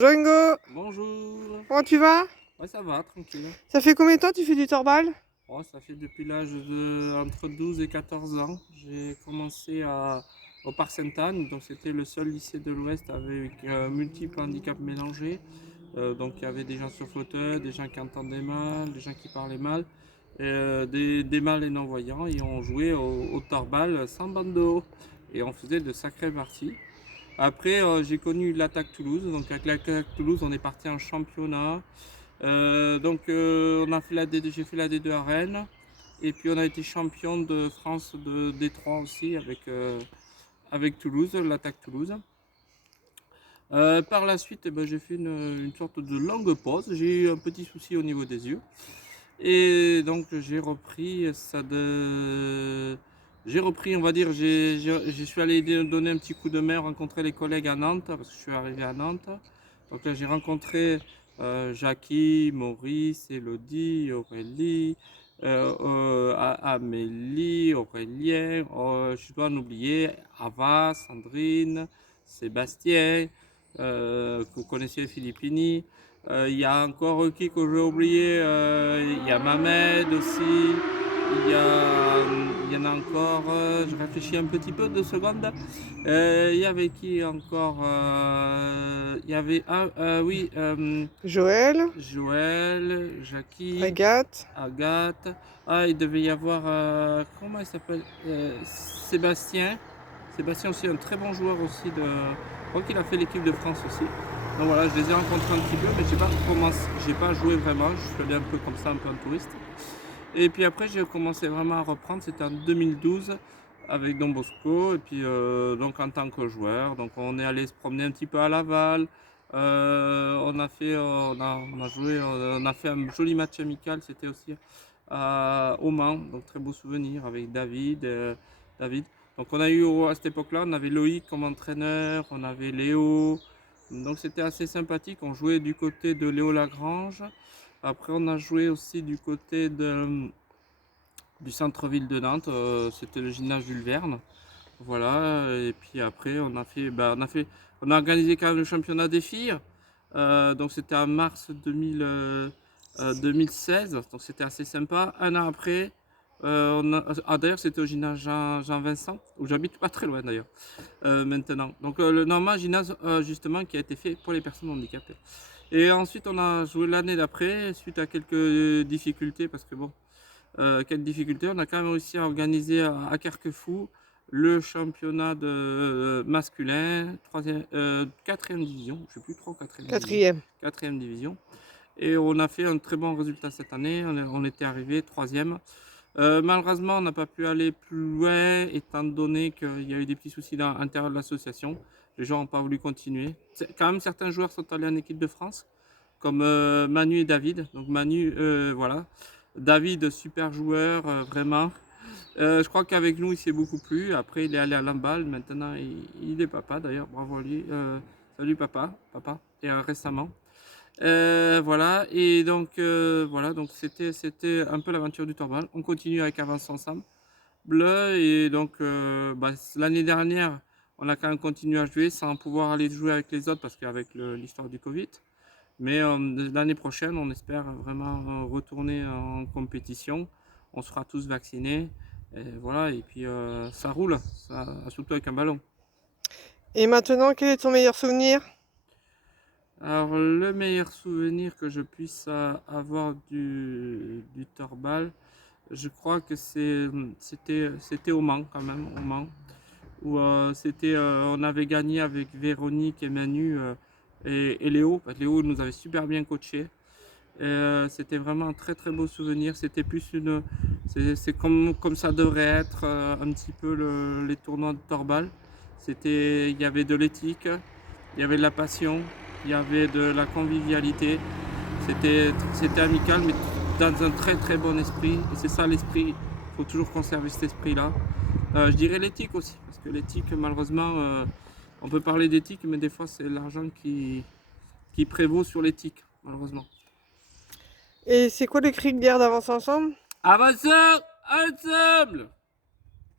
Django, Bonjour. comment tu vas? Ouais, ça va, tranquille. Ça fait combien de temps que tu fais du torbal? Oh, ça fait depuis l'âge de entre 12 et 14 ans. J'ai commencé au Parc Sainte-Anne, donc c'était le seul lycée de l'Ouest avec multiples handicaps mélangés. Donc il y avait des gens sur fauteuil, des gens qui entendaient mal, des gens qui parlaient mal, des mâles et non-voyants, et on jouait au torbal sans bandeau. Et on faisait de sacrées parties. Après, j'ai connu l'Attaque Toulouse. Donc avec l'Attaque Toulouse, on est parti en championnat. On a fait j'ai fait la D2 à Rennes. Et puis on a été champion de France de D3 aussi avec Toulouse, l'Attaque Toulouse. Par la suite, j'ai fait une sorte de longue pause. J'ai eu un petit souci au niveau des yeux. Et donc j'ai repris ça de... J'ai repris, on va dire, je suis allé donner un petit coup de main, rencontrer les collègues à Nantes, parce que je suis arrivé à Nantes. Donc là, j'ai rencontré Jackie, Maurice, Elodie, Aurélie, Amélie, Aurélien, je dois en oublier, Ava, Sandrine, Sébastien, que vous connaissiez Philippini. Il y a encore qui que j'ai oublié, il y a Mamed aussi, il y en a encore, je réfléchis un petit peu, 2 secondes. Il y avait qui encore, il y avait, oui, Joël, Joël, Jackie, Agathe. Agathe. Ah, il devait y avoir, comment il s'appelle, Sébastien. Sébastien aussi, un très bon joueur aussi je crois qu'il a fait l'équipe de France aussi. Donc voilà, je les ai rencontrés un petit peu, mais j'ai pas joué vraiment. Je suis allé un peu comme ça, un peu en touriste. Et puis après, j'ai commencé vraiment à reprendre. C'était en 2012 avec Don Bosco. Et puis donc en tant que joueur, donc on est allé se promener un petit peu à Laval. On a joué, on a fait un joli match amical. C'était aussi au Mans, donc très beau souvenir avec David. Donc on a eu à cette époque-là, on avait Loïc comme entraîneur, on avait Léo. Donc c'était assez sympathique. On jouait du côté de Léo Lagrange. Après on a joué aussi du côté du centre-ville de Nantes. C'était le gymnase Jules Verne. Voilà. Et puis après on a organisé quand même le championnat des filles. Donc c'était en mars 2016. Donc c'était assez sympa. Un an après. D'ailleurs, c'était au gymnase Jean Vincent, où j'habite pas très loin d'ailleurs, maintenant. Donc, le normal gymnase, justement, qui a été fait pour les personnes handicapées. Et ensuite, on a joué l'année d'après, suite à quelques difficultés, parce que bon, quelles difficultés, on a quand même réussi à organiser à Carquefou le championnat de masculin, 4e division, je sais plus, 3 ou 4e division. Quatrième. 4e division. Et on a fait un très bon résultat cette année, on était arrivé 3e. Malheureusement, on n'a pas pu aller plus loin étant donné qu'il y a eu des petits soucis à l'intérieur de l'association. Les gens n'ont pas voulu continuer. Quand même, certains joueurs sont allés en équipe de France, comme Manu et David. Donc Manu, voilà. David, super joueur, vraiment. Je crois qu'avec nous, il s'est beaucoup plu. Après, il est allé à l'handball. Maintenant, il est papa d'ailleurs. Bravo à lui. Salut papa, et récemment. Voilà, et donc voilà, donc c'était un peu l'aventure du torbal. On continue avec Avance Ensemble Bleu, et donc l'année dernière, on a quand même continué à jouer sans pouvoir aller jouer avec les autres parce qu'avec l'histoire du Covid. Mais l'année prochaine, on espère vraiment retourner en compétition. On sera tous vaccinés, et voilà, et puis ça roule, surtout avec un ballon. Et maintenant, quel est ton meilleur souvenir? Alors, le meilleur souvenir que je puisse avoir du torbal, je crois que c'était au Mans quand même, au Mans, où on avait gagné avec Véronique et Manu et Léo. Léo nous avait super bien coaché. C'était vraiment un très très beau souvenir. C'était plus c'est comme ça devrait être un petit peu les tournois de torbal. Il y avait de l'éthique, il y avait de la passion, il y avait de la convivialité. C'était amical, mais dans un très très bon esprit. Et c'est ça l'esprit. Il faut toujours conserver cet esprit-là. Je dirais l'éthique aussi, parce que l'éthique, malheureusement, on peut parler d'éthique, mais des fois c'est l'argent qui prévaut sur l'éthique, malheureusement. Et c'est quoi les cris de guerre d'Avance Ensemble? Avançons ensemble!